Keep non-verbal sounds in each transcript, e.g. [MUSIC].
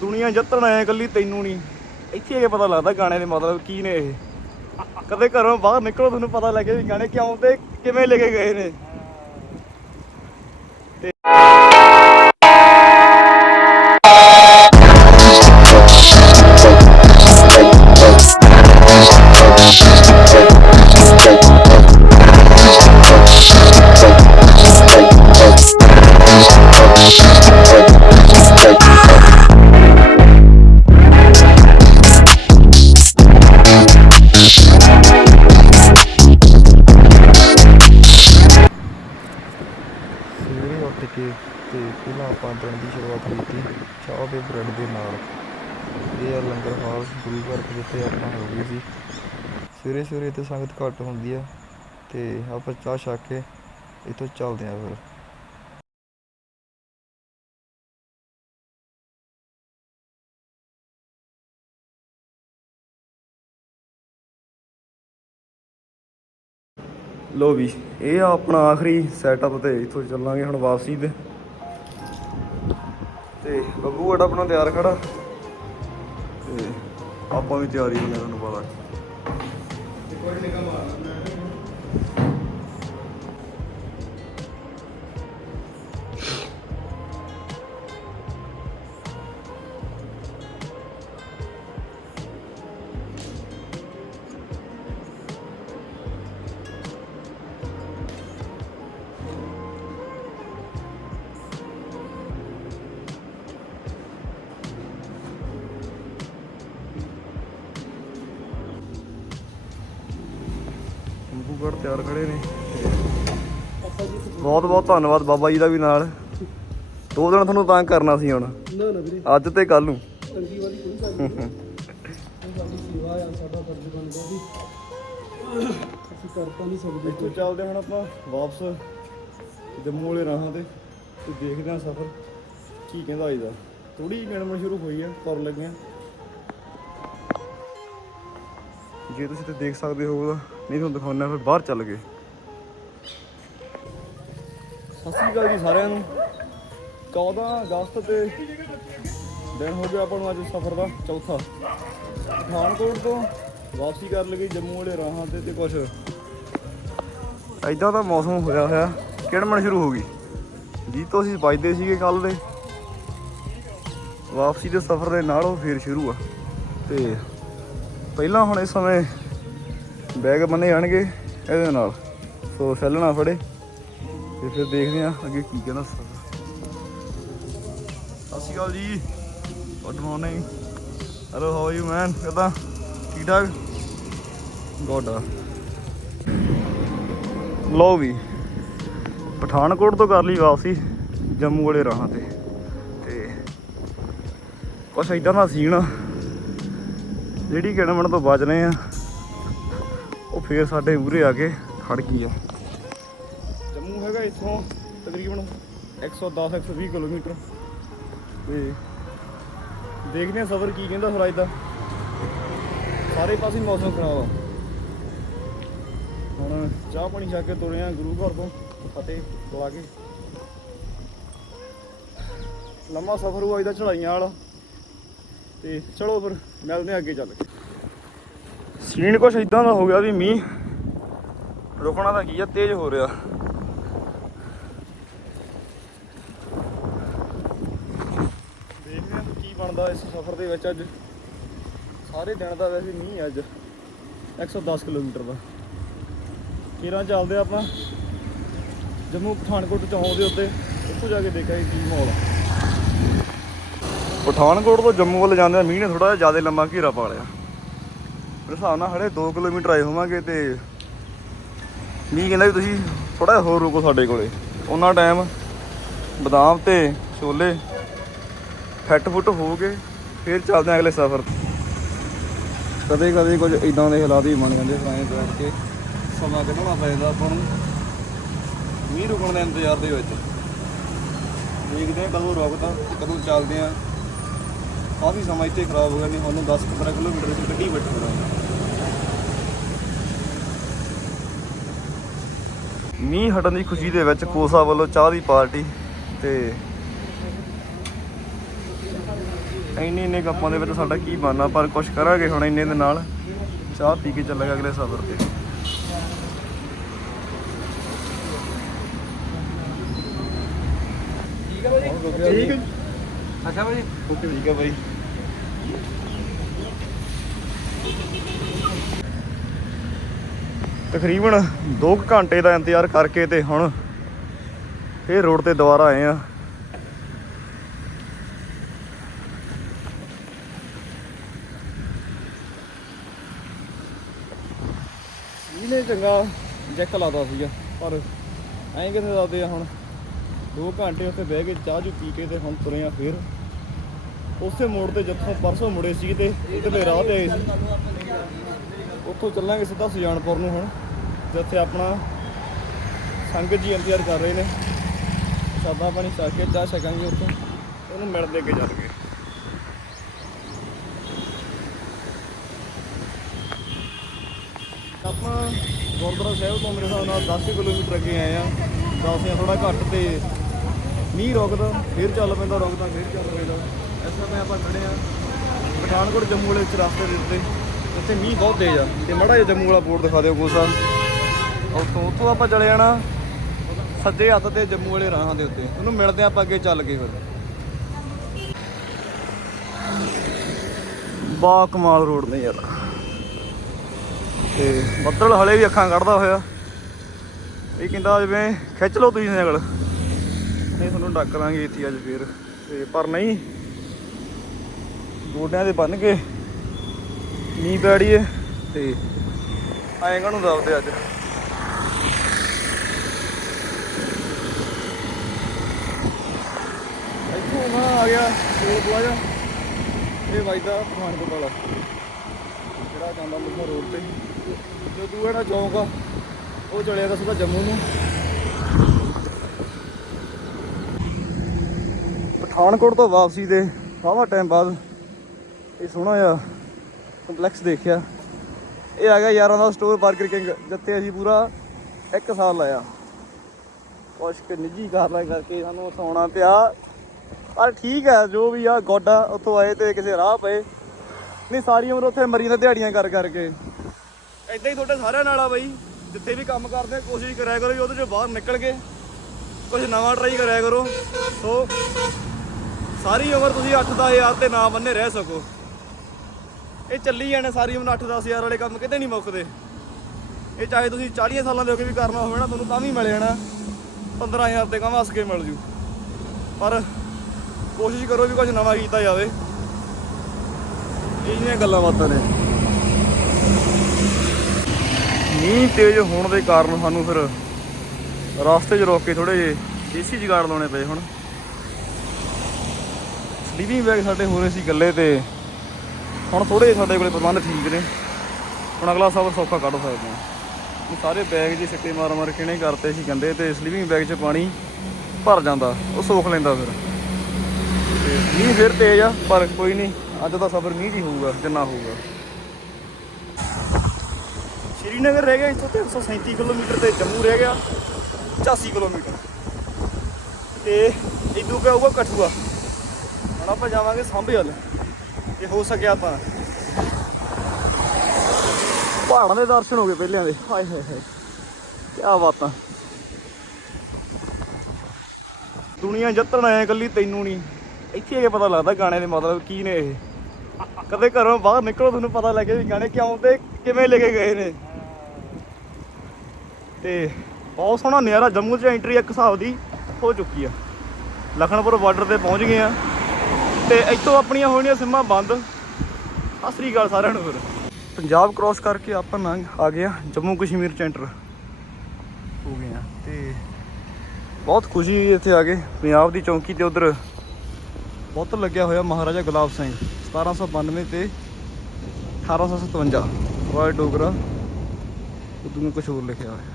ਦੁਨੀਆ ਜੱਤਣ ਆਇਆ ਇਕੱਲੀ, ਤੈਨੂੰ ਨਹੀਂ ਇੱਥੇ ਆ ਕੇ ਪਤਾ ਲੱਗਦਾ ਗਾਣੇ ਦੇ ਮਤਲਬ ਕੀ ਨੇ ਇਹ। ਕਦੇ ਘਰੋਂ ਬਾਹਰ ਨਿਕਲੋ, ਤੁਹਾਨੂੰ ਪਤਾ ਲੱਗੇ ਵੀ ਗਾਣੇ ਕਿਉਂ ਤੇ ਕਿਵੇਂ ਲਿਖੇ ਗਏ ਨੇ। ਤੇ ਸਵੇਰੇ ਉੱਠ ਕੇ ਤੇ ਪਹਿਲਾਂ ਆਪਾਂ ਦਿਨ ਦੀ ਸ਼ੁਰੂਆਤ ਕੀਤੀ, ਚਾਹ ਤੇ ਬ੍ਰੈਡ ਦੇ ਨਾਲ। ਇਹ ਆ ਲੰਗਰ ਹਾਲ, ਗੁਰੂ ਘਰ ਜਿੱਥੇ ਆਪਾਂ ਹੋ ਗਏ ਸੀ। ਸਵੇਰੇ ਸਵੇਰੇ ਤੇ ਸੰਗਤ ਘੱਟ ਹੁੰਦੀ ਆ ਤੇ ਆਪਾਂ ਚਾਹ ਛਕ ਕੇ ਇੱਥੋਂ ਚੱਲਦੇ ਆ ਫਿਰ। ਲੋ ਵੀ, ਇਹ ਆ ਆਪਣਾ ਆਖਰੀ ਸੈਟਅਪ ਤੇ ਇੱਥੋਂ ਚੱਲਾਂਗੇ ਹੁਣ ਵਾਪਸੀ ਤੇ। ਤੇ ਬੱਬੂ ਸਾਡਾ ਆਪਣਾ ਤਿਆਰ ਖੜਾ। ਤੇ ਆਪਾਂ ਵੀ ਤਿਆਰੀ ਹੁੰਦੇ ਤੁਹਾਨੂੰ ਪਤਾ ਤਿਆਰ ਖੜੇ ਨੇ। ਬਹੁਤ ਬਹੁਤ ਧੰਨਵਾਦ ਬਾਬਾ ਜੀ ਦਾ ਵੀ ਨਾਲ। ਦੋ ਦਿਨ ਤੁਹਾਨੂੰ ਤੰਗ ਕਰਨਾ ਸੀ ਹੁਣ। ਨਾ ਨਾ ਵੀਰੇ। ਅੱਜ ਤੇ ਕੱਲ ਨੂੰ। ਤੰਗੀ ਵਾਲੀ ਕੋਈ ਗੱਲ ਨਹੀਂ। ਇਹ ਸਾਡੀ ਸੇਵਾ ਆ ਸਾਡਾ ਫਰਜ਼ ਬਣਦਾ ਵੀ ਅਸੀਂ ਕਰ ਤਾਂ ਨਹੀਂ ਸਕਦੇ। ਇੱਥੋਂ ਚੱਲਦੇ ਹੁਣ ਆਪਾਂ ਵਾਪਸ ਜੰਮੂ ਵਾਲੇ ਰਾਹਾਂ ਤੇ ਤੇ ਦੇਖਦੇ ਹਾਂ ਸਫ਼ਰ ਕੀ ਕਹਿੰਦਾ ਅੱਜ ਦਾ ਥੋੜੀ ਜਿਹੀ ਗਣਮਣ ਸ਼ੁਰੂ ਹੋਈ ਆ ਪਰ ਲੱਗਿਆ ਜੇ ਤੁਸੀਂ ਤੇ ਦੇਖ ਸਕਦੇ ਹੋ ਤਾਂ ਨਹੀਂ ਤੁਹਾਨੂੰ ਦਿਖਾਉਣਾ ਫਿਰ ਬਾਹਰ ਚੱਲ ਗਏ। ਸਤਿ ਸ਼੍ਰੀ ਅਕਾਲ ਜੀ ਸਾਰਿਆਂ ਨੂੰ। 14 ਅਗਸਤ ਤੇ ਦਿਨ ਹੋ ਗਿਆ ਆਪਾਂ ਨੂੰ ਅੱਜ ਸਫ਼ਰ ਦਾ ਚੌਥਾ। ਪਠਾਨਕੋਟ ਤੋਂ ਵਾਪਸੀ ਕਰਨ ਲੱਗੇ ਜੰਮੂ ਵਾਲੇ ਰਾਹਾਂ ਤੇ ਤੇ ਕੁਛ ਐਦਾਂ ਦਾ ਮੌਸਮ ਹੋਇਆ ਹੋਇਆ ਕਿੜਮਣ ਸ਼ੁਰੂ ਹੋ ਗਈ। ਜੀ ਤੋਂ ਅਸੀਂ ਵੱਜਦੇ ਸੀਗੇ ਕੱਲ ਦੇ। ਵਾਪਸੀ ਦੇ ਸਫ਼ਰ ਦੇ ਨਾਲ ਉਹ ਫੇਰ ਸ਼ੁਰੂ ਆ। ਤੇ ਪਹਿਲਾਂ ਹੁਣ ਇਸ ਸਮੇਂ ਬੈਗ ਬੰਨੇ ਜਾਣਗੇ ਇਹਦੇ ਨਾਲ। ਸੋ ਸੈੱਲ ਨਾ ਫੜੇ ਤੇ ਫਿਰ ਦੇਖਦੇ ਆ ਅੱਗੇ ਕੀ ਕਹਿੰਦਾ ਸਤਿ ਸ਼੍ਰੀ ਅਕਾਲ ਜੀ। Good morning hello how you man ਕਿਦਾਂ? ਠੀਕ ਠਾਕ ਗੁੱਡ ਲੋ ਵੀ, ਪਠਾਨਕੋਟ ਤੋਂ ਕਰ ਲਈ ਵਾਪਸੀ, ਜੰਮੂ ਵਾਲੇ ਰਾਹਾਂ ਤੇ। ਤੇ ਕੁਛ ਇਦਾਂ ਦਾ ਸੀਨ ਆ, ਜਿਹੜੀ ਕਿਣਮਣ ਤੋਂ ਬਚ ਰਹੇ ਆ। ਉਹ ਫੇਰ ਸਾਡੇ ਮੂਹਰੇ ਆ ਕੇ ਖੜ ਗਈ ਆ। ਜੰਮੂ ਹੈਗਾ ਇੱਥੋਂ ਤਕਰੀਬਨ 110 120 ਕਿਲੋਮੀਟਰ। ਤੇ ਦੇਖਦੇ ਆ ਸਫ਼ਰ ਕੀ ਕਹਿੰਦਾ ਫਿਰ ਦਾ। ਸਾਰੇ ਪਾਸੇ ਮੌਸਮ ਖਰਾਬ ਆ। ਹੁਣ ਚਾਹ ਪਾਣੀ ਛਾ ਕੇ ਤੁਰੇ ਆ ਗੁਰੂ ਘਰ ਤੋਂ, ਫਤਿਹ ਬੁਲਾ ਕੇ। ਲੰਮਾ ਸਫ਼ਰ ਹੋਇਆ ਇਹਦਾ ਚੜਾਈਆਂ ਵਾਲਾ। ਤੇ ਚਲੋ ਫਿਰ ਮਿਲਦੇ ਆ ਅੱਗੇ ਚੱਲ ਕੇ। ਸੀਨ ਕੁਛ ਇਦਾਂ ਦਾ ਹੋ ਗਿਆ ਵੀ ਮੀਂਹ ਰੁਕਣਾ ਤਾਂ ਕੀ ਆ, ਤੇਜ਼ ਹੋ ਰਿਹਾ। ਦੇਖਦੇ ਆ ਕੀ ਬਣਦਾ ਇਸ ਸਫ਼ਰ ਦੇ ਵਿੱਚ ਅੱਜ। ਸਾਰੇ ਦਿਨ ਦਾ ਵੈਸੇ ਮੀਂਹ ਆ ਅੱਜ। 110 ਕਿਲੋਮੀਟਰ ਦਾ। ਕਿਰਾਂ ਚੱਲਦੇ ਆ ਆਪਾਂ। ਜੰਮੂ ਪਠਾਨਕੋਟ ਚੌਂਕ ਦੇ ਉੱਤੇ। ਉੱਥੋਂ ਜਾ ਕੇ ਦੇਖਾਂਗੇ ਕੀ ਮਾਹੌਲ ਆ। ਪਠਾਨਕੋਟ ਤੋਂ ਜੰਮੂ ਵੱਲ ਜਾਂਦੇ ਆ। ਮੀਂਹ ਨੇ ਥੋੜਾ ਜਿਹਾ ਜ਼ਿਆਦਾ ਲੰਮਾ ਘੇਰਾ ਪਾ ਲਿਆ। ਮੇਰੇ ਹਿਸਾਬ ਨਾਲ ਹਲੇ 2 ਕਿਲੋਮੀਟਰ ਆਏ ਹੋਵਾਂਗੇ ਤੇ ਮੀਂਹ ਕਹਿੰਦਾ ਵੀ ਤੁਸੀਂ ਥੋੜਾ ਜਿਹਾ ਹੋਰ ਰੁਕੋ ਸਾਡੇ ਕੋਲੇ। ਉਹਨਾਂ ਟਾਈਮ ਬਦਾਮ ਤੇ ਛੋਲੇ ਫਿੱਟ ਫੁੱਟ ਹੋ ਕੇ ਫਿਰ ਚੱਲਦੇ ਆ ਅਗਲੇ ਸਫ਼ਰ ਕਦੇ ਕਦੇ ਕੁਝ ਇਦਾਂ ਦੇ ਹਾਲਾਤ ਵੀ ਬਣ ਜਾਂਦੇ ਫਰਾਏ ਬੈਠ ਕੇ ਸਮਾਂ ਕੱਢਣਾ ਪੈਂਦਾ ਆਪਾਂ ਨੂੰ। ਮੀਂਹ ਰੁਕਣ ਦੇ ਇੰਤਜ਼ਾਰ ਦੇ ਵਿੱਚ। ਦੇਖਦੇ ਆ ਕਦੋਂ ਰੁਕਦਾ ਕਦੋਂ ਚੱਲਦੇ ਆ ਕਾਫੀ ਸਮਾਂ ਇੱਥੇ ਖਰਾਬ ਹੋ ਗਿਆ ਨਹੀਂ ਹੁਣ 10 15 ਕਿਲੋਮੀਟਰ ਦੀ ਗੱਡੀ ਬੈਠੀ ਹੋਣਾ ਮੀਂਹ ਹਟਣ ਦੀ ਖੁਸ਼ੀ ਦੇ ਵਿੱਚ ਕੋਸਾ ਵੱਲੋਂ ਚਾਹ ਦੀ ਪਾਰਟੀ ਤੇ ਇੰਨੇ ਇੰਨੇ ਕੱਪਾਂ ਦੇ ਵਿੱਚ ਸਾਡਾ ਕੀ ਬਣਨਾ ਪਰ ਕੁਝ ਕਰਾਂਗੇ ਹੁਣ ਇੰਨੇ ਦੇ ਨਾਲ। ਚਾਹ ਪੀ ਕੇ ਚੱਲਾਂਗੇ ਅਗਲੇ ਸਫ਼ਰ ਤੇ। ਠੀਕ ਹੈ ਠੀਕ ਹੈ ਅੱਛਾ ਭਾਜੀ ਓਕੇ ਠੀਕ ਹੈ ਬਾਈ। ਤਕਰੀਬਨ 2 ਘੰਟੇ ਦਾ ਇੰਤਜ਼ਾਰ ਕਰਕੇ ਤੇ ਹੁਣ ਇਹ ਰੋਡ ਤੇ ਦੁਬਾਰਾ ਆਏ ਆ। ਇਹਨੇ ਚੰਗਾ ਜੈਕ ਲਾਦਾ ਸੀਗਾ ਪਰ ਐਂ ਕਿੱਥੇ ਲਾਦੇ ਆ ਹੁਣ? 2 ਘੰਟੇ ਉੱਥੇ ਬਹਿ ਕੇ ਚਾਹ ਜੂ ਪੀ ਕੇ ਤੇ ਹੁਣ ਤੁਰੇ ਆ ਫੇਰ। ਉਸੇ ਮੋੜ ਤੇ ਜਿੱਥੋਂ ਪਰਸੋਂ ਮੁੜੇ ਸੀ ਤੇ ਇਧਰਲੇ ਰਾਹ ਤੇ ਆਏ ਸੀ। ਉੱਥੋਂ ਚੱਲਾਂਗੇ ਸਿੱਧਾ ਸੁਜਾਨਪੁਰ ਨੂੰ ਹੁਣ, ਜਿੱਥੇ ਆਪਣਾ ਸੰਗਤ ਜੀ ਇੰਤਜ਼ਾਰ ਕਰ ਰਹੇ ਨੇ। ਸਾਦਾ ਪਾਣੀ ਛਕ ਕੇ ਜਾ ਛਕਾਂਗੇ ਉੱਥੋਂ, ਉਹਨੂੰ ਮਿਲਦੇ ਅੱਗੇ ਜਾਣਗੇ। ਆਪਾਂ ਗੁਰਦੁਆਰਾ ਸਾਹਿਬ ਤੋਂ ਮੇਰੇ ਹਿਸਾਬ ਨਾਲ 10 ਕਿਲੋਮੀਟਰ ਅੱਗੇ ਆਏ ਆ ਦਸ ਜਾਂ ਥੋੜਾ ਘੱਟ ਤੇ ਮੀਂਹ ਰੁਕਦਾ, ਫਿਰ ਚੱਲ ਪੈਂਦਾ, ਰੁਕਦਾ, ਫਿਰ ਚੱਲ ਪੈਂਦਾ। ਇਸ ਸਮੇਂ ਆਪਾਂ ਖੜੇ ਆ। ਪਠਾਨਕੋਟ ਜੰਮੂ ਵਾਲੇ ਵਿੱਚ ਰਸਤੇ ਦੇ ਉੱਤੇ। ਉੱਥੇ ਮੀਂਹ ਬਹੁਤ ਤੇਜ਼ ਆ। ਤੇ ਮੜਾ ਜਿਹਾ ਜੰਮੂ ਵਾਲਾ ਬੋਰਡ ਦਿਖਾ ਦਿਓ ਕੋਸਾ ਉੱਥੋਂ ਉੱਥੋਂ ਆਪਾਂ ਚਲੇ ਜਾਣਾ ਸੱਜੇ ਹੱਥ ਤੇ ਜੰਮੂ ਵਾਲੇ ਰਾਹਾਂ ਦੇ ਉੱਤੇ। ਉਹਨੂੰ ਮਿਲਦੇ ਆਪਾਂ ਅੱਗੇ ਚੱਲ ਕੇ ਫਿਰ। ਬਾ ਕਮਾਲ ਰੋਡ ਨੇ ਯਾਰ। ਤੇ ਬੱਦਲ ਹਲੇ ਵੀ ਅੱਖਾਂ ਕੱਢਦਾ ਹੋਇਆ। ਇਹ ਕਹਿੰਦਾ ਜਿਵੇਂ ਖਿੱਚ ਲਓ ਤੁਸੀਂ ਸਾਈਕਲ ਨਹੀਂ, ਤੁਹਾਨੂੰ ਡੱਕ ਲਾਂਗੇ ਇੱਥੇ ਅੱਜ ਫੇਰ। ਤੇ ਪਰ ਨਹੀਂ ਗੋਡਿਆਂ ਦੇ ਬੰਨ ਕੇ ਨੀ ਪੈੜੀਏ ਤੇ ਆਏਗਾ ਨੂੰ ਦਬਦੇ ਅੱਜ? ਇੱਥੋਂ ਨਾ ਆ ਗਿਆ ਕੋਲ ਪਲਾਜ਼ਾ ਇਹ ਵੱਜਦਾ ਪਠਾਨਕੋਟ ਵਾਲਾ। ਜਿਹੜਾ ਜਾਂਦਾ ਮੁੱਖਾ ਰੋਡ ਤੇ। ਜੋ ਦੂਆ ਜਿਹੜਾ ਚੌਂਕ ਆ, ਉਹ ਚਲਿਆ ਤਾਂ ਸਿੱਧਾ ਜੰਮੂ ਨੂੰ। ਪਠਾਨਕੋਟ ਤੋਂ ਵਾਪਸੀ ਦੇ ਵਾਹਵਾ ਟਾਈਮ ਬਾਅਦ ਇਹ ਸੋਹਣਾ ਜਿਹਾ ਕੰਪਲੈਕਸ ਦੇਖਿਆ। ਇਹ ਆ ਗਿਆ ਯਾਰਾਂ ਦਾ ਸਟੋਰ ਬਰਗਰ ਕਿੰਗ ਜਿੱਥੇ ਅਸੀਂ ਪੂਰਾ 1 ਸਾਲ ਲਾਇਆ। ਕੁਛ ਕੁ ਨਿੱਜੀ ਕਾਰਨਾਂ ਕਰਕੇ ਸਾਨੂੰ ਸੌਣਾ ਪਿਆ। ਪਰ ਠੀਕ ਹੈ, ਜੋ ਵੀ ਆ, ਗੋਡਾ ਉੱਥੋਂ ਆਏ ਤੇ ਕਿਸੇ ਰਾਹ ਪਏ। ਨਹੀਂ, ਸਾਰੀ ਉਮਰ ਉੱਥੇ ਮਰੀ ਨੇ ਦਿਹਾੜੀਆਂ ਕਰ ਕਰਕੇ। ਇਦਾਂ ਹੀ ਤੁਹਾਡੇ ਸਾਰਿਆਂ ਨਾਲ ਆ ਬਈ। ਜਿੱਥੇ ਵੀ ਕੰਮ ਕਰਦੇ, ਕੋਸ਼ਿਸ਼ ਕਰਿਆ ਕਰੋ ਵੀ ਉਹਦੇ ਚੋਂ ਬਾਹਰ ਨਿਕਲ ਕੇ ਕੁਝ ਨਵਾਂ ਟਰਾਈ ਕਰਿਆ ਕਰੋ। ਸੋ, ਸਾਰੀ ਉਮਰ ਤੁਸੀਂ 8-10 ਹਜ਼ਾਰ ਤੇ ਨਾ ਬੰਨੇ ਰਹਿ ਸਕੋ। ਇਹ ਚੱਲੀ ਜਾਣੇ ਸਾਰੀ ਉਮਰ 8-10 ਹਜ਼ਾਰ ਵਾਲੇ ਕੰਮ, ਕਿਤੇ ਨਹੀਂ ਮੁੱਕਦੇ। ਇਹ ਚਾਹੇ ਤੁਸੀਂ 40 ਸਾਲਾਂ ਦੇ ਹੋ ਕੇ ਵੀ ਕਰਨਾ ਹੋਵੇ ਨਾ, ਤੁਹਾਨੂੰ ਤਾਂ ਵੀ ਮਿਲ ਜਾਣਾ 15000 ਤੇ ਕੰਮ ਹੱਸ ਕੇ ਮਿਲ ਜੂ। ਪਰ ਕੋਸ਼ਿਸ਼ ਕਰੋ ਵੀ ਕੁਝ ਨਵਾਂ ਕੀਤਾ ਜਾਵੇ। ਇਹ ਜਿਹੀਆਂ ਗੱਲਾਂ ਬਾਤਾਂ ਨੇ। ਮੀਂਹ ਤੇਜ਼ ਹੋਣ ਦੇ ਕਾਰਨ ਸਾਨੂੰ ਫਿਰ ਰਸਤੇ 'ਚ ਰੋਕ ਕੇ ਥੋੜੇ ਜਿਹੇ ਦੇਸੀ ਜਗਾੜ ਲਾਉਣੇ ਪਏ ਹੁਣ। ਸਲੀਵਿੰਗ ਬੈਗ ਸਾਡੇ ਹੋ ਰਹੇ ਸੀ ਗੱਲੇ ਤੇ। ਹੁਣ ਥੋੜੇ ਸਾਡੇ ਕੋਲੇ ਪ੍ਰਬੰਧ ਠੀਕ ਨੇ। ਹੁਣ ਅਗਲਾ ਸਫ਼ਰ ਸੌਖਾ ਕੱਢ ਸਕਦੇ ਹਾਂ। ਸਾਰੇ ਬੈਗ ਜੀ ਸਿੱਟੇ ਮਾਰ ਮਾਰ ਕੇ ਨੇ ਕਰਤੇ ਸੀ ਗੰਦੇ ਤੇ ਸਲੀਪਿੰਗ ਬੈਗ 'ਚ ਪਾਣੀ ਭਰ ਜਾਂਦਾ, ਉਹ ਸੋਖ ਲੈਂਦਾ ਫਿਰ। ਤੇ ਮੀਂਹ ਫਿਰ ਤੇਜ਼ ਆ, ਪਰ ਕੋਈ ਨਹੀਂ, ਅੱਜ ਦਾ ਸਫ਼ਰ ਮੀਂਹ ਜੀ ਹੋਊਗਾ, ਜਿੰਨਾ ਹੋਊਗਾ। ਸ਼੍ਰੀਨਗਰ ਰਹਿ ਗਿਆ ਇੱਥੋਂ 337 ਕਿਲੋਮੀਟਰ ਤੇ ਜੰਮੂ ਰਹਿ ਗਿਆ 85 ਕਿਲੋਮੀਟਰ। ਤੇ ਇਦੋਂ ਕਿਆ ਹੋਊਗਾ ਕਠੂਆ। ਹੁਣ ਆਪਾਂ ਜਾਵਾਂਗੇ ਸਾਂਭੇ ਵੱਲ। ਜੇ ਹੋ ਸਕਿਆ ਤਾਂ ਪਹਾੜਾਂ ਦੇ ਦਰਸ਼ਨ ਹੋ ਗਏ ਪਹਿਲਿਆਂ ਦੇ। ਹਾਏ ਹਾਏ ਹਾਏ। ਕੀ ਬਾਤਾਂ ਦੁਨੀਆ ਜਿੱਤਣ ਆਇਆ ਇਕੱਲੀ ਤੈਨੂੰ ਨਹੀਂ ਇੱਥੇ ਆ ਕੇ ਪਤਾ ਲੱਗਦਾ ਗਾਣੇ ਦੇ ਮਤਲਬ ਕੀ ਨੇ ਇਹ। ਕਦੇ ਘਰੋਂ ਬਾਹਰ ਨਿਕਲੋ ਤੁਹਾਨੂੰ ਪਤਾ ਲੱਗੇ ਵੀ ਗਾਣੇ ਕਿਉਂ ਤੇ ਕਿਵੇਂ ਲਿਖੇ ਗਏ ਨੇ। ਤੇ ਬਹੁਤ ਸੋਹਣਾ ਨਜ਼ਾਰਾ ਜੰਮੂ 'ਚ ਐਂਟਰੀ ਇੱਕ ਹਿਸਾਬ ਦੀ ਹੋ ਚੁੱਕੀ ਆ। ਲਖਨਪੁਰ ਬਾਰਡਰ ਤੇ ਪਹੁੰਚ ਗਏ ਆ। ਤੇ ਇੱਥੋਂ ਆਪਣੀਆਂ ਹੋਣੀਆਂ ਸਿੰਮਾਂ ਬੰਦ। ਸਤਿ ਸ੍ਰੀ ਅਕਾਲ ਸਾਰਿਆਂ ਨੂੰ ਫਿਰ। ਪੰਜਾਬ ਕ੍ਰਾਸ ਕਰਕੇ ਆਪਾਂ ਨਾ ਆ ਗਏ ਆ ਜੰਮੂ ਕਸ਼ਮੀਰ ਸੈਂਟਰ ਹੋ ਗਏ ਆ ਤੇ ਬਹੁਤ ਖੁਸ਼ੀ ਇੱਥੇ ਆ ਕੇ, ਪੰਜਾਬ ਦੀ ਚੌਂਕੀ ਤੇ ਉਧਰ ਬਹੁਤ ਲੱਗਿਆ ਹੋਇਆ ਮਹਾਰਾਜਾ ਗੁਲਾਬ ਸਿੰਘ 1792 ਤੇ 1857 ਵਾਇ ਡੋਗਰਾ ਉਦੋਂ ਨੂੰ ਕੁਝ ਹੋਰ ਲਿਖਿਆ ਹੋਇਆ।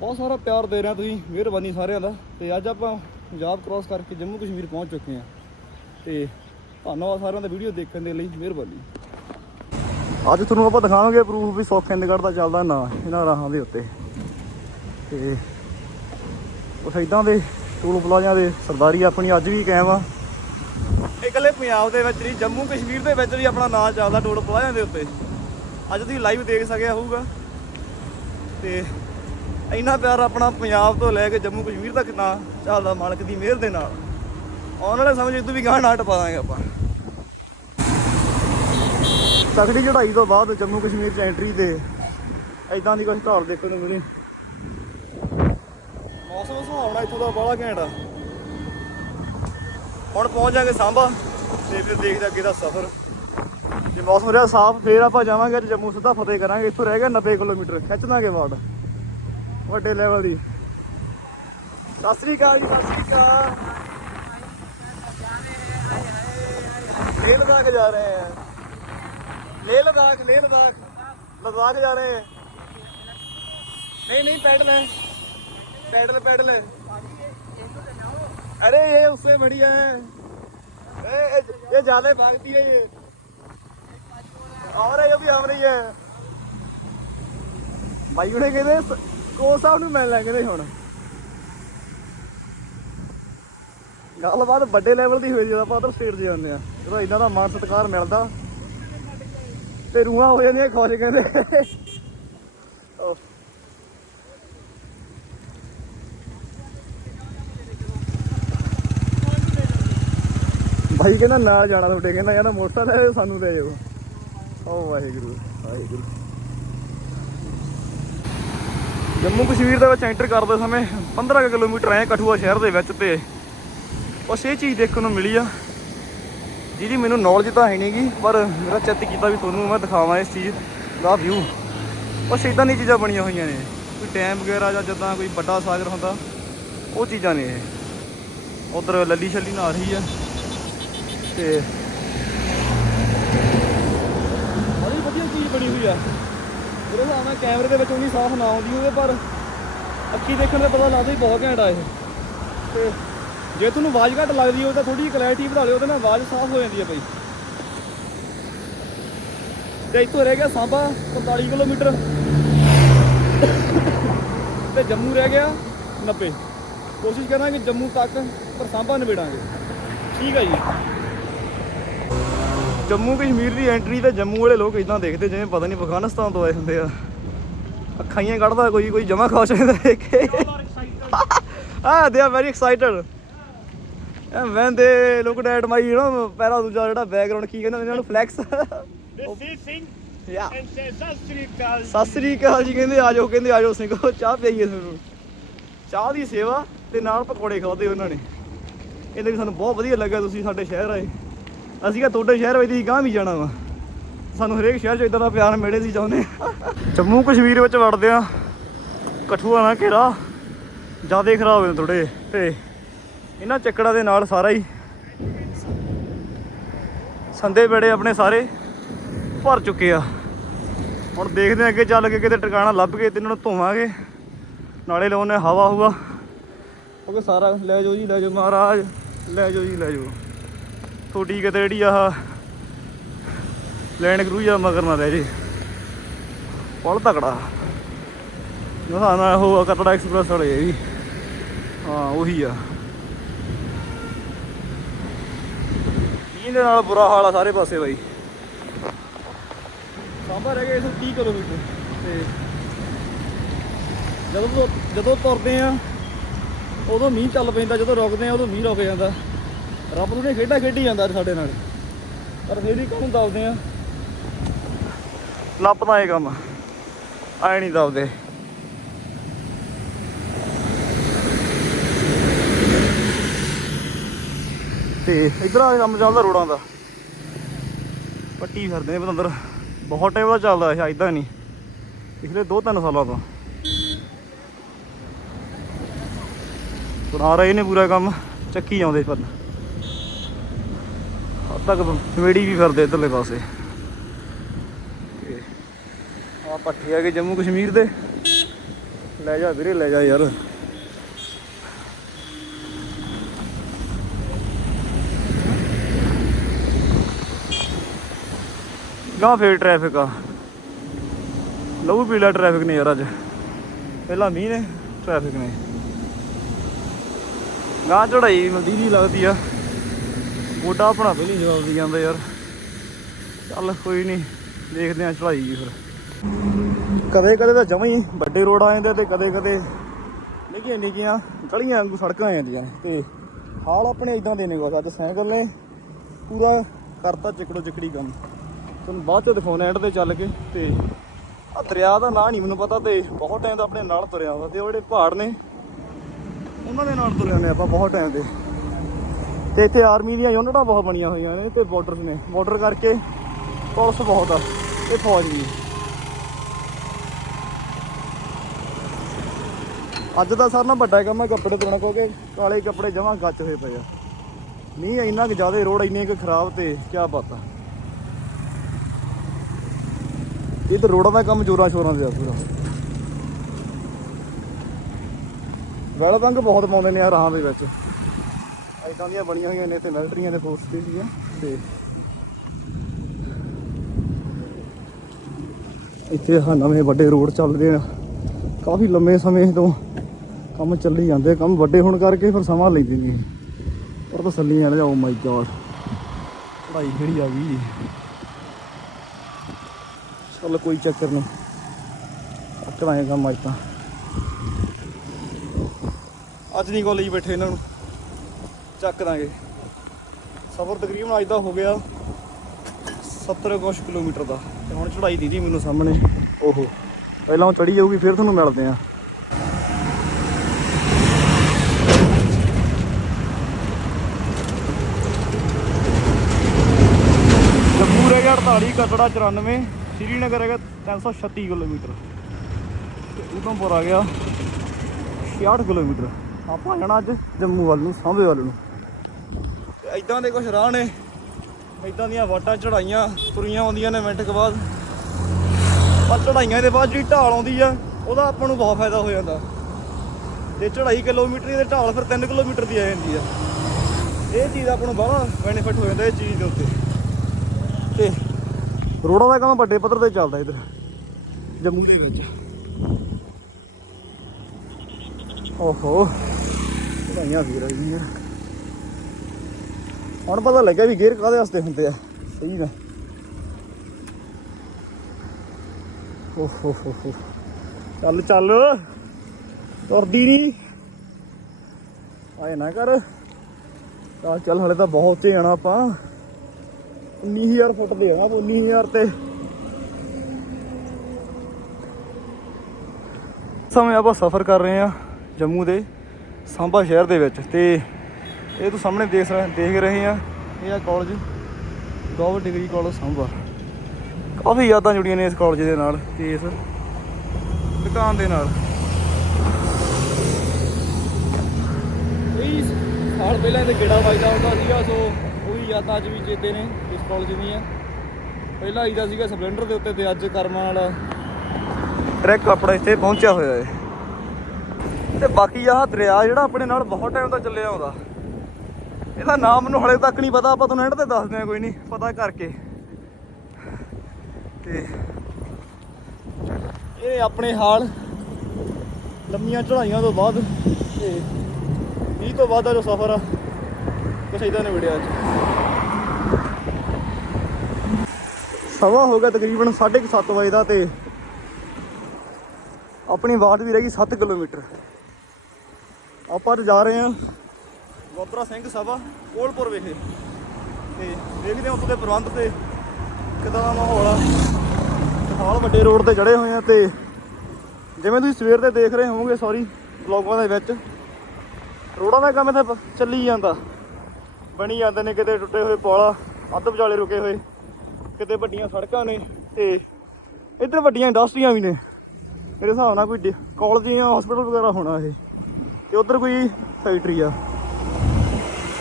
ਬਹੁਤ ਸਾਰਾ ਪਿਆਰ ਦੇ ਰਿਹਾ ਤੁਸੀਂ, ਮਿਹਰਬਾਨੀ ਸਾਰਿਆਂ ਦਾ ਤੇ ਅੱਜ ਆਪਾਂ ਪੰਜਾਬ ਕ੍ਰਾਸ ਕਰਕੇ ਜੰਮੂ ਕਸ਼ਮੀਰ ਪਹੁੰਚ ਚੁੱਕੇ ਹਾਂ। ਤੇ ਧੰਨਵਾਦ ਸਾਰਿਆਂ ਦਾ ਵੀਡੀਓ ਦੇਖਣ ਦੇ ਲਈ ਮਿਹਰਬਾਨੀ। ਅੱਜ ਤੁਹਾਨੂੰ ਆਪਾਂ ਦਿਖਾਵਾਂਗੇ ਪ੍ਰੂਫ ਵੀ ਸੁੱਖ ਇੰਦਗੜ੍ਹ ਦਾ ਚੱਲਦਾ ਨਾ, ਇਹਨਾਂ ਰਾਹਾਂ ਦੇ ਉੱਤੇ। ਤੇ ਉਹ ਇਦਾਂ ਦੇ ਟੂਲ ਪਲਾਜ਼ਿਆਂ ਦੇ ਸਰਦਾਰੀ ਆਪਣੀ ਅੱਜ ਵੀ ਕਾਇਮ ਆ। ਇਕੱਲੇ ਪੰਜਾਬ ਦੇ ਵਿੱਚ ਨਹੀਂ, ਜੰਮੂ ਕਸ਼ਮੀਰ ਦੇ ਵਿੱਚ ਵੀ ਆਪਣਾ ਨਾਂ ਚੱਲਦਾ ਟੋਲ ਪਲਾਜ਼ਿਆਂ ਦੇ ਉੱਤੇ। ਅੱਜ ਤੁਸੀਂ ਲਾਈਵ ਦੇਖ ਸਕਿਆ ਹੋਊਗਾ। ਤੇ ਇੰਨਾ ਪਿਆਰ ਆਪਣਾ ਪੰਜਾਬ ਤੋਂ ਲੈ ਕੇ ਜੰਮੂ ਕਸ਼ਮੀਰ ਤੱਕ ਨਾਂ ਚੱਲਦਾ ਮਾਲਕ ਦੀ ਮਿਹਰ ਦੇ ਨਾਲ। ਆਉਣ ਵਾਲੇ ਸਮੇਂ ਇਦੋਂ ਵੀ ਗਾਂ ਨਾਟ ਪਾ ਦਾਂਗੇ ਆਪਾਂ। ਤਕੜੀ ਚੜਾਈ ਤੋਂ ਬਾਅਦ ਜੰਮੂ ਕਸ਼ਮੀਰ 'ਚ ਐਂਟਰੀ ਤੇ ਐਦਾਂ ਦੀ ਕੁਝ ਘਰ ਦੇਖਣ ਨੂੰ ਮਿਲੀ। ਮੌਸਮ ਸੁਹਾਵਣਾ ਇੱਥੋਂ ਦਾ ਬੜਾ ਘੈਂਟ ਆ। ਹੁਣ ਪਹੁੰਚ ਜਾਗੇ ਸਾਂਭਾ ਤੇ ਫਿਰ ਦੇਖਦੇ ਅੱਗੇ ਦਾ ਸਫ਼ਰ। ਜੇ ਮੌਸਮ ਰਿਹਾ ਸਾਫ਼ ਫੇਰ ਆਪਾਂ ਜਾਵਾਂਗੇ ਤੇ ਜੰਮੂ ਸਿੱਧਾ ਫਤਿਹ ਕਰਾਂਗੇ। ਇੱਥੋਂ ਰਹਿ ਗਿਆ 90 ਕਿਲੋਮੀਟਰ ਖਿੱਚ ਦਾਂਗੇ ਵਾਰਡ। ਵੱਡੇ ਲੈਵਲ ਦੀ ਸਤਿ ਸ੍ਰੀ ਅਕਾਲ ਜੀ ਸਤਿ ਸ੍ਰੀ ਅਕਾਲ ਲੇਹ ਲਦਾਖ ਜਾ ਰਹੇ हैं लेह लद्दाख लेह लद्दाख लद्दाख जा रहे हैं नहीं नहीं पैडल है पैडल पैडल है अरे ये उससे बढ़िया है ए, ये ये ज्यादा भागती है ये और है ये भी हम रही है ਬਾਈ ਉਹਨੇ ਕਹਿੰਦੇ ਕੋ ਸਾਹਿਬ ਨੂੰ ਮਿਲ ਲੈ ਕਹਿੰਦੇ ਹੁਣ। ਗੱਲਬਾਤ ਵੱਡੇ ਲੈਵਲ ਦੀ ਹੋਈ ਜਦੋਂ ਆਪਾਂ ਉਧਰ ਸਟੇਟ 'ਤੇ ਜਾਂਦੇ ਆ ਜਦੋਂ ਇਦਾਂ ਦਾ ਮਾਨ ਸਤਿਕਾਰ ਮਿਲਦਾ ਤੇ ਰੂਹਾਂ ਹੋ ਜਾਂਦੀਆਂ ਖੁਸ਼ ਕਹਿੰਦੇ। ਉਹ। ਭਾਈ ਕਹਿੰਦਾ ਨਾਲ ਜਾਣਾ ਤੁਹਾਡੇ, ਕਹਿੰਦਾ ਯਾਰ ਮੋਟਰਸਾਈਕਲ ਸਾਨੂੰ ਲੈ ਜਾਓ ਓ ਵਾਹਿਗੁਰੂ ਵਾਹਿਗੁਰੂ। ਜੰਮੂ ਕਸ਼ਮੀਰ ਦੇ ਵਿੱਚ ਐਂਟਰ ਕਰਦੇ ਸਮੇਂ 15 ਕੁ ਕਿਲੋਮੀਟਰ ਆਏ ਕਠੂਆ ਸ਼ਹਿਰ ਦੇ ਵਿੱਚ ਤੇ ਬਸ ਇਹ ਚੀਜ਼ ਦੇਖਣ ਨੂੰ ਮਿਲੀ ਆ, ਜਿਹਦੀ ਮੈਨੂੰ ਨੌਲੇਜ ਤਾਂ ਹੈ ਨਹੀਂਗੀ ਪਰ ਮੇਰਾ ਚਿੱਤ ਕੀਤਾ ਵੀ ਤੁਹਾਨੂੰ ਮੈਂ ਦਿਖਾਵਾਂ ਇਸ ਚੀਜ਼ ਦਾ ਵਿਊ ਬਸ ਇਦਾਂ ਦੀਆਂ ਚੀਜ਼ਾਂ ਬਣੀਆਂ ਹੋਈਆਂ ਨੇ, ਕੋਈ ਟੈਮ ਵਗੈਰਾ ਜਾਂ ਜਿੱਦਾਂ ਕੋਈ ਵੱਡਾ ਸਾਗਰ ਹੁੰਦਾ, ਉਹ ਚੀਜ਼ਾਂ ਨੇ ਇਹ। ਉਧਰ ਲੱਲੀ ਛੱਲੀ ਨਾ ਰਹੀ ਆ, ਤੇ ਬੜੀ ਵਧੀਆ ਚੀਜ਼ ਬਣੀ ਹੋਈ ਆ। ਮੇਰੇ ਹਿਸਾਬ ਨਾਲ ਕੈਮਰੇ ਦੇ ਵਿੱਚ ਉਨੀ ਸਾਫ਼ ਨਾ ਆਉਂਦੀ ਹੋਵੇ, ਪਰ ਅੱਖੀ ਦੇਖਣ ਦਾ ਪਤਾ ਲੱਗਦਾ ਹੀ ਬਹੁਤ ਘੈਂਟ ਆ ਇਹ। ਤੇ ਜੇ ਤੁਹਾਨੂੰ ਆਵਾਜ਼ ਘੱਟ ਲੱਗਦੀ ਹੋਵੇ ਤਾਂ ਥੋੜੀ ਕਲੈਰਿਟੀ ਵਧਾ ਲਿਓ, ਉਹਦੇ ਨਾਲ ਆਵਾਜ਼ ਸਾਫ਼ ਹੋ ਜਾਂਦੀ ਹੈ ਭਾਈ ਤੇ ਇੱਥੋਂ ਰਹਿ ਗਿਆ ਸਾਂਬਾ 45 ਕਿਲੋਮੀਟਰ। ਤੇ ਜੰਮੂ ਰਹਿ ਗਿਆ 90 ਕੋਸ਼ਿਸ਼ ਕਰਾਂਗੇ ਜੰਮੂ ਤੱਕ, ਪਰ ਸਾਂਬਾ ਨਿਬੇੜਾਂਗੇ। ਠੀਕ ਹੈ ਜੀ। ਜੰਮੂ ਕਸ਼ਮੀਰ ਦੀ ਐਂਟਰੀ ਤੇ ਜੰਮੂ ਵਾਲੇ ਲੋਕ ਇਦਾਂ ਦੇਖਦੇ ਜਿਵੇਂ ਪਤਾ ਨਹੀਂ ਅਫਗਾਨਿਸਤਾਨ ਤੋਂ ਆਏ ਹੁੰਦੇ ਆ। ਅੱਖਾਂ ਹੀ ਕੱਢਦਾ ਕੋਈ ਕੋਈ ਜਮਾ ਖੁਸ਼ ਹੁੰਦਾ ਦੇਖ ਕੇ। [LAUGHS] they are very excited and when they looked at my you know ਪਹਿਲਾ ਦੂਜਾ ਜਿਹੜਾ ਬੈਕਗ੍ਰਾਉਂਡ ਕੀ ਕਹਿੰਦੇ ਇਹਨਾਂ ਨੂੰ ਫਲੈਕਸ ਯਾ ਸਤਿ ਸ੍ਰੀ ਅਕਾਲ ਜੀ। ਕਹਿੰਦੇ ਆ ਜਾਓ ਕਹਿੰਦੇ ਆ ਜਾਓ ਸਿੰਘੋ ਚਾਹ ਪਈਏ ਤੁਹਾਨੂੰ ਚਾਹ ਦੀ ਸੇਵਾ ਤੇ ਨਾਲ ਪਕੌੜੇ ਖਾਦੇ ਉਹਨਾਂ ਨੇ। ਇਹਦੇ ਵੀ ਸਾਨੂੰ ਬਹੁਤ ਵਧੀਆ ਲੱਗਾ ਤੁਸੀਂ ਸਾਡੇ ਸ਼ਹਿਰ ਆਏ। ਅਸੀਂ ਕਿਹਾ ਤੁਹਾਡੇ ਸ਼ਹਿਰ ਵਿੱਚ ਹੀ ਗਾਂ ਵੀ ਜਾਣਾ ਵਾ। ਸਾਨੂੰ ਹਰੇਕ ਸ਼ਹਿਰ 'ਚ ਇਦਾਂ ਦਾ ਪਿਆਰ ਮਿਲੇ ਸੀ ਚਾਹੁੰਦੇ ਹਾਂ। ਜੰਮੂ ਕਸ਼ਮੀਰ ਵਿੱਚ ਵੜਦੇ ਆ। ਕਠੂਆ ਨਾ ਘੇਰਾ ਜ਼ਿਆਦਾ ਖਰਾਬ ਹੋਏ ਥੋੜੇ ਤੇ ਇਹਨਾਂ ਚੱਕੜਾਂ ਦੇ ਨਾਲ ਸਾਰਾ ਹੀ ਸੰਦੇ ਬੇੜੇ ਆਪਣੇ ਸਾਰੇ ਭਰ ਚੁੱਕੇ ਆ। ਹੁਣ ਦੇਖਦੇ ਆ ਅੱਗੇ ਚੱਲ ਕੇ ਕਿਤੇ ਟਿਕਾਣਾ ਲੱਭ ਕੇ ਤੇ ਇਹਨਾਂ ਨੂੰ ਧੋਵਾਂਗੇ। ਨਾਲੇ ਲਾਉਣੇ ਹਵਾ ਹੁਵਾ ਕਿਉਂਕਿ ਸਾਰਾ ਲੈ ਜਾਓ ਜੀ, ਲੈ ਜਾਓ ਮਹਾਰਾਜ। ਲੈ ਜਾਓ ਜੀ, ਲੈ ਜਾਓ। ਤੁਹਾਡੀ ਕਿਤੇ ਜਿਹੜੀ ਆਹ ਲੈਂਡ ਕਰੂਜ਼ਰ ਮਗਰ ਨਾ ਲੈ ਜੇ। ਪਲ ਤਕੜਾ। ਨਾ ਨਾ ਉਹ ਕਤੜਾ ਐਕਸਪ੍ਰੈਸ ਵਾਲੇ ਇਹ ਵੀ ਹਾਂ, ਉਹੀ ਆ। ਮੀਂਹ ਨਾਲ ਬੁਰਾ ਹਾਲ ਆ ਸਾਰੇ ਪਾਸੇ ਬਾਈ। ਸਾਂਭਾ ਰਹਿ ਗਿਆ 130 ਕਿਲੋਮੀਟਰ। ਤੇ ਜਦੋਂ ਜਦੋਂ ਤੁਰਦੇ ਆ, ਉਦੋਂ ਮੀਂਹ ਚੱਲ ਪੈਂਦਾ, ਜਦੋਂ ਰੁਕਦੇ ਆ, ਉਦੋਂ ਮੀਂਹ ਰੁਕ ਜਾਂਦਾ। ਰੱਬ ਨੂੰ ਨੇ ਖੇਡਾਂ, ਖੇਡੀ ਜਾਂਦਾ ਸਾਡੇ ਨਾਲ। ਪਰ ਫਿਰ ਵੀ ਕਾਹਨੂੰ ਦੱਸਦੇ ਆ। ਲੱਪਦਾ ਇਹ ਕੰਮ। ਆਏ ਨਹੀਂ ਦੱਸਦੇ। ਤੇ ਇਧਰ ਆ ਕੰਮ ਚੱਲਦਾ ਰੋਡਾਂ ਦਾ। ਪੱਟੀ ਫਿਰਦੇ ਨੇ ਬਤੰਦਰ ਬਹੁਤ ਟਾਈਮ ਦਾ ਚੱਲਦਾ ਇਹ ਇਦਾਂ ਨਹੀਂ। ਪਿਛਲੇ 2-3 ਸਾਲਾਂ ਤੋਂ। ਬਣਾ ਰਹੇ ਨੇ ਪੂਰਾ ਕੰਮ। ਚੱਕੀ ਆਉਂਦੇ ਪਰ ਤੱਕ ਮੇੜੀ ਵੀ ਫਿਰਦੇ ਇਧਰਲੇ ਪਾਸੇ। ਆ ਪੱਠੇ ਆ ਗਏ ਜੰਮੂ ਕਸ਼ਮੀਰ ਦੇ। ਲੈ ਜਾ ਵੀਰੇ, ਲੈ ਜਾ ਯਾਰ। ਗਾਂ ਫੇਰ ਟ੍ਰੈਫਿਕ ਆ। ਲਹੂ ਪੀਲਾ ਟ੍ਰੈਫਿਕ ਨੇ ਯਾਰ ਅੱਜ। ਪਹਿਲਾਂ ਮੀਂਹ ਨੇ ਟ੍ਰੈਫਿਕ ਨੇ। ਗਾਂ ਚੜਾਈ ਮਿਲਦੀ ਨਹੀਂ ਲੱਗਦੀ ਆ। ਗੋਡਾ ਆਪਣਾ ਵੀ ਨਹੀਂ ਜਵਾਬ ਦੀ ਜਾਂਦਾ ਯਾਰ। ਚੱਲ ਕੋਈ ਨਹੀਂ, ਦੇਖਦੇ ਆ ਚੜਾਈ ਜੀ ਫਿਰ। ਕਦੇ ਕਦੇ ਤਾਂ ਜਮਾਂ ਹੀ ਵੱਡੇ ਰੋਡ ਆ ਜਾਂਦੇ ਤੇ ਕਦੇ ਕਦੇ ਨਿੱਕੀਆਂ ਨਿੱਕੀਆਂ ਗਲੀਆਂ ਵਾਂਗੂ ਸੜਕਾਂ ਆ ਜਾਂਦੀਆਂ ਨੇ। ਤੇ ਹਾਲ ਆਪਣੇ ਇਦਾਂ ਦੇ ਨੇ ਕੁਛ ਅੱਜ ਸਾਈਕਲ ਨੇ ਪੂਰਾ ਕਰਤਾ ਚਿਕੜੋ ਚਿਕੜੀ ਕੰਮ। ਤੁਹਾਨੂੰ ਬਾਅਦ ਚ ਦਿਖਾਉਣਾ ਐਂਡ ਤੇ ਚੱਲ ਕੇ। ਤੇ ਆ ਦਰਿਆ ਦਾ ਨਾਂ ਨਹੀਂ ਮੈਨੂੰ ਪਤਾ ਤੇ ਬਹੁਤ ਟਾਈਮ ਦਾ ਆਪਣੇ ਨਾਲ ਤੁਰਿਆ ਵਾ ਤੇ ਉਹ ਜਿਹੜੇ ਪਹਾੜ ਨੇ, ਉਹਨਾਂ ਦੇ ਨਾਲ ਤੁਰਿਆ ਨੇ ਆਪਾਂ ਬਹੁਤ ਟਾਈਮ ਦੇ ਤੇ ਇੱਥੇ ਆਰਮੀ ਦੀਆਂ ਯੂਨਿਟਾਂ ਬਹੁਤ ਬਣੀਆਂ ਹੋਈਆਂ ਨੇ ਤੇ ਬਾਰਡਰਸ ਨੇ। ਬਾਰਡਰ ਕਰਕੇ ਪੁਲਿਸ ਬਹੁਤ ਆ ਤੇ ਫੌਜ ਵੀ। ਅੱਜ ਦਾ ਸਾਰਾ ਨਾ ਵੱਡਾ ਕੰਮ ਹੈ ਕੱਪੜੇ ਧੋਣਾ ਕਿਉਂਕਿ ਕਾਲੇ ਕੱਪੜੇ ਜਮਾਂ ਗੱਚ ਹੋਏ ਪਏ ਆ। ਨਹੀਂ ਇੰਨਾ ਕਿ ਜ਼ਿਆਦਾ ਰੋਡ ਇੰਨੇ ਕਿ ਖਰਾਬ ਤੇ ਕੀ ਆ। ਇਹ ਤਾਂ ਰੋਡਾਂ ਦਾ ਕੰਮ ਜੋਰਾਂ ਸ਼ੋਰਾਂ ਦੇ ਆ ਪੂਰਾ। ਵੈਲ ਬੰਗ ਬਹੁਤ ਪਾਉਂਦੇ ਨੇ ਆ ਰਾਹਾਂ ਦੇ ਵਿੱਚ। ਐਦਾਂ ਦੀਆਂ ਬਣੀਆਂ ਹੋਈਆਂ ਨੇ ਇੱਥੇ ਮਿਲਟਰੀਆਂ ਦੇ ਪੋਸਟ ਤੇ ਸੀਗੀਆਂ ਤੇ ਇੱਥੇ ਆਹ ਨਵੇਂ ਵੱਡੇ ਰੋਡ ਚੱਲਦੇ ਆ। ਕਾਫੀ ਲੰਮੇ ਸਮੇਂ ਤੋਂ ਕੰਮ ਚੱਲੀ ਜਾਂਦੇ ਕੰਮ ਵੱਡੇ ਹੋਣ ਕਰਕੇ ਫਿਰ ਸਮਾਂ ਲੈਂਦੇ ਨੇ ਪਰ ਤਸੱਲੀ ਨਾਲ ਓ ਮਾਈ ਗॉड ਪੜਾਈ ਜਿਹੜੀ ਆ ਗਈ? ਚੱਲ ਕੋਈ ਚੱਕਰ ਨਹੀਂ। ਚਲਾਏ ਕੰਮ ਅੱਜ ਤਾਂ। ਅੱਜ ਨਹੀਂ ਕਾਲਜ ਬੈਠੇ ਇਹਨਾਂ ਨੂੰ। ਚੱਕ ਦਾਂਗੇ। ਸਫ਼ਰ ਤਕਰੀਬਨ ਅੱਜ ਦਾ ਹੋ ਗਿਆ 70 ਕੁਛ ਕਿਲੋਮੀਟਰ ਦਾ। ਤੇ ਹੁਣ ਚੜਾਈ ਦੀਦੀ ਮੈਨੂੰ ਸਾਹਮਣੇ। ਓਹੋ। ਪਹਿਲਾਂ ਉਹ ਚੜੀ ਜਾਊਗੀ, ਫਿਰ ਤੁਹਾਨੂੰ ਮਿਲਦੇ ਆ ਜੰਮੂ ਰਹਿ ਗਿਆ 48 ਕਟੜਾ 94 ਸ਼੍ਰੀਨਗਰ ਹੈਗਾ 336 ਕਿਲੋਮੀਟਰ। ਤੇ ਉਧਮਪੁਰ ਆ ਗਿਆ 66 ਕਿਲੋਮੀਟਰ। ਆਪਾਂ ਜਾਣਾ ਅੱਜ ਜੰਮੂ ਵੱਲ ਨੂੰ, ਸਾਂਭੇ ਵੱਲ ਨੂੰ। ਤੇ ਐਦਾਂ ਦੇ ਕੁਝ ਰਾਹ ਨੇ। ਐਦਾਂ ਦੀਆਂ ਵਾਟਾਂ ਚੜਾਈਆਂ ਤੁਰੀਆਂ ਆਉਂਦੀਆਂ ਨੇ ਮਿੰਟ ਕੁ ਬਾਅਦ। ਪਰ ਚੜਾਈਆਂ ਦੇ ਬਾਅਦ ਜਿਹੜੀ ਢਾਲ ਆਉਂਦੀ ਆ, ਉਹਦਾ ਆਪਾਂ ਨੂੰ ਬਹੁਤ ਫਾਇਦਾ ਹੋ ਜਾਂਦਾ। ਤੇ ਚੜਾਈ ਕਿਲੋਮੀਟਰ ਦੀ ਢਾਲ ਫਿਰ 3 ਕਿਲੋਮੀਟਰ ਦੀ ਆ ਜਾਂਦੀ ਆ। ਇਹ ਚੀਜ਼ ਆਪਾਂ ਨੂੰ ਬਹੁਤ ਬੈਨੀਫਿਟ ਹੋ ਜਾਂਦਾ ਇਹ ਚੀਜ਼ ਦੇ ਉੱਤੇ। ਤੇ ਰੋਡਾਂ ਦਾ ਕੰਮ ਵੱਡੇ ਪੱਧਰ ਤੇ ਚੱਲਦਾ ਇੱਧਰ। ਜੰਮੂ ਦੇ ਵਿੱਚ। ਓਹੋ। ਚੜਾਈਆਂ ਵੀ ਰਹੀਆਂ। ਹੁਣ ਪਤਾ ਲੱਗਿਆ ਵੀ ਗੇਅਰ ਕਾਹਦੇ ਵਾਸਤੇ ਹੁੰਦੇ ਆ। ਸਹੀ ਨਾ। ਓਹ ਹੋ ਹੋ ਚੱਲ ਚੱਲ। ਤੁਰਦੀ ਨਹੀਂ ਆਏ ਨਾ ਕਰ। ਚੱਲ ਚੱਲ, ਹਲੇ ਤਾਂ ਬਹੁਤ ਤੇ ਆਣਾ ਆਪਾਂ। 19000 ਫੁੱਟ ਦੇ ਆਣਾ 19000 ਤੇ। ਸਮੇਂ ਆਪਾਂ ਸਫ਼ਰ ਕਰ ਰਹੇ ਆ ਜੰਮੂ ਦੇ ਸਾਂਬਾ ਸ਼ਹਿਰ ਦੇ ਵਿੱਚ ਤੇ ਇਹ ਤੁਸੀਂ ਸਾਹਮਣੇ ਦੇਖ ਰਹੇ ਦੇਖ ਰਹੇ ਆ। ਇਹ ਆ college government degree college Samba ਕਾਫੀ ਯਾਦਾਂ ਜੁੜੀਆਂ ਨੇ ਇਸ ਕਾਲਜ ਦੇ ਨਾਲ ਤੇ ਇਸ ਦੁਕਾਨ ਦੇ ਨਾਲ। ਕਈ ਸਾਲ ਪਹਿਲਾਂ ਤੇ ਗੇੜਾ ਵੱਜਦਾ ਹੁੰਦਾ ਸੀਗਾ ਸੋ ਉਹ ਯਾਦਾਂ ਅੱਜ ਵੀ ਚੇਤੇ ਨੇ ਇਸ ਕਾਲਜ ਦੀਆਂ। ਪਹਿਲਾਂ ਆਈਦਾ ਸੀਗਾ ਸਪਲੈਂਡਰ ਦੇ ਉੱਤੇ ਤੇ ਅੱਜ ਕਰਮਾਂ ਵਾਲਾ। ਟਰੈਕ ਆਪਣਾ ਇੱਥੇ ਪਹੁੰਚਿਆ ਹੋਇਆ ਹੈ ਤੇ ਬਾਕੀ ਆਹ ਦਰਿਆ ਜਿਹੜਾ ਆਪਣੇ ਨਾਲ ਬਹੁਤ ਟਾਈਮ ਤੋਂ ਚੱਲਿਆ ਆਉਂਦਾ। ਇਹਦਾ ਨਾਮ ਮੈਨੂੰ ਹਲੇ ਤੱਕ ਨਹੀਂ ਪਤਾ, ਆਪਾਂ ਤੁਹਾਨੂੰ ਐਂਡ ਤੇ ਦੱਸਦੇ ਆ ਕੋਈ ਨਹੀਂ, ਪਤਾ ਕਰਕੇ। ਤੇ ਇਹ ਆਪਣੇ ਹਾਲ, ਲੰਮੀਆਂ ਚੜਾਈਆਂ ਤੋਂ ਬਾਅਦ ਤੇ ਇਹ ਤੋਂ ਬਾਅਦ ਦਾ ਜੋ ਸਫ਼ਰ ਆ, ਕੁਛ ਇਦਾਂ ਨੇ ਵਿੜਿਆ ਅੱਜ। ਸਵਾ ਹੋ ਗਿਆ ਤਕਰੀਬਨ 7:30 ਵਜੇ ਦਾ ਤੇ ਆਪਣੀ ਵਾਟ ਵੀ ਰਹਿ ਗਈ 7 ਕਿਲੋਮੀਟਰ। ਆਪਾਂ ਅੱਜ ਜਾ ਰਹੇ ਹਾਂ ਗੁਰਦੁਆਰਾ ਸਿੰਘ ਸਭਾ, ਕੋਲਪੁਰ ਵਿਖੇ। ਤੇ ਦੇਖਦੇ ਹਾਂ ਉੱਥੇ ਦੇ ਪ੍ਰਬੰਧ ਤੇ ਕਿਦਾਂ ਦਾ ਮਾਹੌਲ ਆ। ਹਾਲ ਵੱਡੇ ਰੋਡ ਤੇ ਚੜੇ ਹੋਏ ਆ ਤੇ ਜਿਵੇਂ ਤੁਸੀਂ ਸਵੇਰ ਦੇ ਦੇਖ ਰਹੇ ਹੋਵੋਗੇ ਸੌਰੀ ਵਲੌਗਾਂ ਦੇ ਵਿੱਚ, ਰੋਡਾਂ ਦਾ ਕੰਮ ਇੱਥੇ ਚੱਲੀ ਜਾਂਦਾ। ਬਣੀ ਜਾਂਦੇ ਨੇ ਕਿਤੇ ਟੁੱਟੇ ਹੋਏ ਪੁਲ, ਅੱਧ ਵਿਚਾਲੇ ਰੁਕੇ ਹੋਏ, ਕਿਤੇ ਵੱਡੀਆਂ ਸੜਕਾਂ ਨੇ ਤੇ ਇੱਧਰ ਵੱਡੀਆਂ ਇੰਡਸਟਰੀਆਂ ਵੀ ਨੇ। ਮੇਰੇ ਹਿਸਾਬ ਨਾਲ ਕੋਈ ਕਾਲਜ ਜਾਂ ਹਸਪੀਟਲ ਵਗੈਰਾ ਹੋਣਾ ਇਹ। ਤੇ ਉਧਰ ਕੋਈ ਫੈਕਟਰੀ ਆ।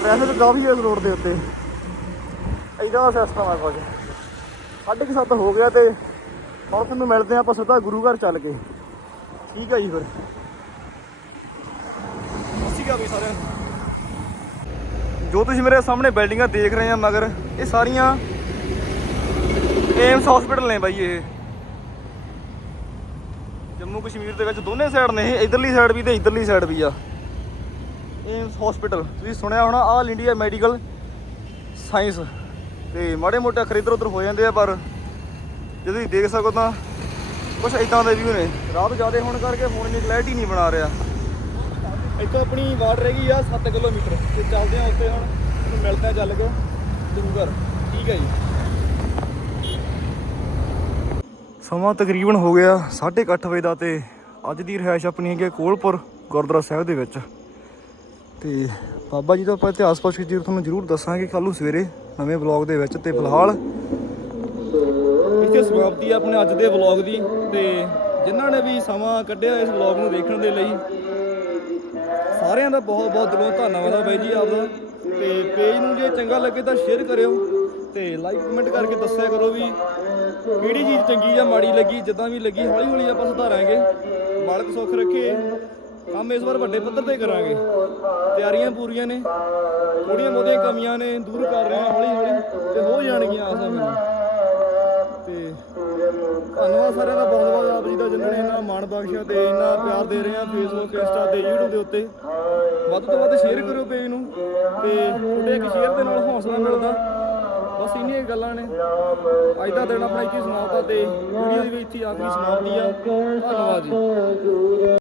ਟ੍ਰੈਫਿਕ ਕਾਫੀ ਇਸ ਰੋਡ ਦੇ ਉੱਤੇ। ਇਹਦਾ ਸਿਸਟਮ ਆ ਕੁਝ ਸਾਢੇ ਕੁ ਸੱਤ ਹੋ ਗਿਆ ਤੇ ਹੁਣ ਤੁਹਾਨੂੰ ਮਿਲਦੇ ਆਪਾਂ ਸਿੱਧਾ ਗੁਰੂ ਘਰ ਚੱਲ ਕੇ। ਠੀਕ ਆ ਜੀ ਫਿਰ। ਅਸੀਂ ਵੀ ਸਾਰਿਆਂ ਜੋ ਤੁਸੀਂ ਮੇਰੇ ਸਾਹਮਣੇ ਬਿਲਡਿੰਗਾਂ ਦੇਖ ਰਹੇ ਆ, ਮਗਰ ਇਹ ਸਾਰੀਆਂ ਏਮਸ ਹਸਪੀਟਲ ਨੇ ਬਾਈ ਇਹ। ਜੰਮੂ ਕਸ਼ਮੀਰ ਦੇ ਵਿੱਚ ਦੋਨੇ ਸਾਈਡ ਨੇ ਇਹ, ਇਧਰਲੀ ਸਾਈਡ ਵੀ ਤੇ ਇਧਰਲੀ ਸਾਈਡ ਵੀ ਆ। ਏਮਸ ਹਸਪੀਟਲ ਤੁਸੀਂ ਸੁਣਿਆ ਹੋਣਾ ਆਲ ਇੰਡੀਆ ਮੈਡੀਕਲ ਸਾਇੰਸ ਤੇ ਮਾੜੇ ਮੋਟੇ ਅੱਖਰ ਇੱਧਰ ਉੱਧਰ ਹੋ ਜਾਂਦੇ ਆ ਪਰ ਜੇ ਤੁਸੀਂ ਦੇਖ ਸਕੋ ਤਾਂ ਕੁਝ ਇਦਾਂ ਦੇ ਵੀਊ ਨੇ ਰਾਤ ਜ਼ਿਆਦਾ ਹੋਣ ਕਰਕੇ ਫੋਨ ਦੀ ਕਲੈਰਿਟੀ ਨਹੀਂ ਬਣਾ ਰਿਹਾ। ਇੱਥੋਂ ਆਪਣੀ ਵਾਟ ਰਹਿ ਗਈ ਆ 7 ਕਿਲੋਮੀਟਰ। ਤੇ ਚੱਲਦੇ ਆ ਉੱਤੇ ਹੁਣ ਤੁਹਾਨੂੰ ਮਿਲਦੇ ਚੱਲ ਕੇ। ਗੁਰੂ ਘਰ ਠੀਕ ਹੈ ਜੀ। ਸਮਾਂ ਤਕਰੀਬਨ ਹੋ ਗਿਆ 8:30 ਵਜੇ ਦਾ ਤੇ ਅੱਜ ਦੀ ਰਿਹਾਇਸ਼ ਆਪਣੀ ਹੈਗੀ ਕੋਲਪੁਰ ਗੁਰਦੁਆਰਾ ਸਾਹਿਬ ਦੇ ਵਿੱਚ। ਤੇ ਬਾਬਾ ਜੀ ਦਾ ਆਪਾਂ ਇਤਿਹਾਸ ਪੁੱਛ ਜੀ, ਤੁਹਾਨੂੰ ਜ਼ਰੂਰ ਦੱਸਾਂਗੇ ਕੱਲ੍ਹ ਨੂੰ ਸਵੇਰੇ ਨਵੇਂ ਵਲੌਗ ਦੇ ਵਿੱਚ ਤੇ ਫਿਲਹਾਲ ਇੱਥੇ ਸਮਾਪਤੀ ਆ ਆਪਣੇ ਅੱਜ ਦੇ ਵਲੌਗ ਦੀ ਤੇ ਜਿਨ੍ਹਾਂ ਨੇ ਵੀ ਸਮਾਂ ਕੱਢਿਆ ਇਸ ਵਲੌਗ ਨੂੰ ਦੇਖਣ ਦੇ ਲਈ, ਸਾਰਿਆਂ ਦਾ ਬਹੁਤ ਬਹੁਤ ਦਿਲੋਂ ਧੰਨਵਾਦ ਆ ਬਾਈ ਜੀ ਆਪਦਾ। ਤੇ ਪੇਜ ਨੂੰ ਜੇ ਚੰਗਾ ਲੱਗੇ ਤਾਂ ਸ਼ੇਅਰ ਕਰਿਓ ਤੇ ਲਾਈਕ ਕਮੈਂਟ ਕਰਕੇ ਦੱਸਿਆ ਕਰੋ ਵੀ ਕਿਹੜੀ ਚੀਜ਼ ਚੰਗੀ ਜਾਂ ਮਾੜੀ ਲੱਗੀ, ਜਿੱਦਾਂ ਵੀ ਲੱਗੀ ਹੌਲੀ ਹੌਲੀ ਆਪਾਂ ਸੁਧਾਰਾਂਗੇ। ਮਾਲਕ ਸੁੱਖ ਰੱਖੇ। ਕੰਮ ਇਸ ਵਾਰ ਵੱਡੇ ਪੱਧਰ ਤੇ ਕਰਾਂਗੇ। ਤਿਆਰੀਆਂ ਪੂਰੀਆਂ ਨੇ ਥੋੜੀਆਂ ਬਹੁਤੀਆਂ ਕਮੀਆਂ ਨੇ, ਦੂਰ ਕਰ ਰਹੇ ਹਾਂ ਹੌਲੀ ਹੌਲੀ, ਤੇ ਹੋ ਜਾਣਗੀਆਂ ਆਸਾਂ ਮੈਨੂੰ। ਤੇ ਧੰਨਵਾਦ ਸਾਰਿਆਂ ਦਾ, ਬਹੁਤ ਬਹੁਤ ਆਪ ਜੀ ਦਾ, ਜਿਨ੍ਹਾਂ ਨੇ ਇੰਨਾ ਮਾਣ ਬਖਸ਼ਿਆ ਤੇ ਇੰਨਾ ਪਿਆਰ ਦੇ ਰਹੇ ਆ ਫੇਸਬੁੱਕ ਇੰਸਟਾ ਤੇ YouTube ਦੇ ਉੱਤੇ। ਵੱਧ ਤੋਂ ਵੱਧ ਸ਼ੇਅਰ ਕਰਿਓ ਪੇਜ ਨੂੰ, ਤੇ ਤੁਹਾਡੇ ਇੱਕ ਸ਼ੇਅਰ ਦੇ ਨਾਲ ਹੌਸਲਾ ਮਿਲਦਾ। ਬਸ ਇੰਨੀਆਂ ਗੱਲਾਂ ਨੇ। ਅੱਜ ਦਾ ਦਿਨ ਆਪਣਾ ਇੱਥੇ ਹੀ ਸਮਾਪਤ ਆ ਤੇ ਵੀਡੀਓ ਦੀ ਵੀ ਹੀ ਆਖਰੀ ਸਮਾਪਤੀ ਆ। ਧੰਨਵਾਦ ਜੀ।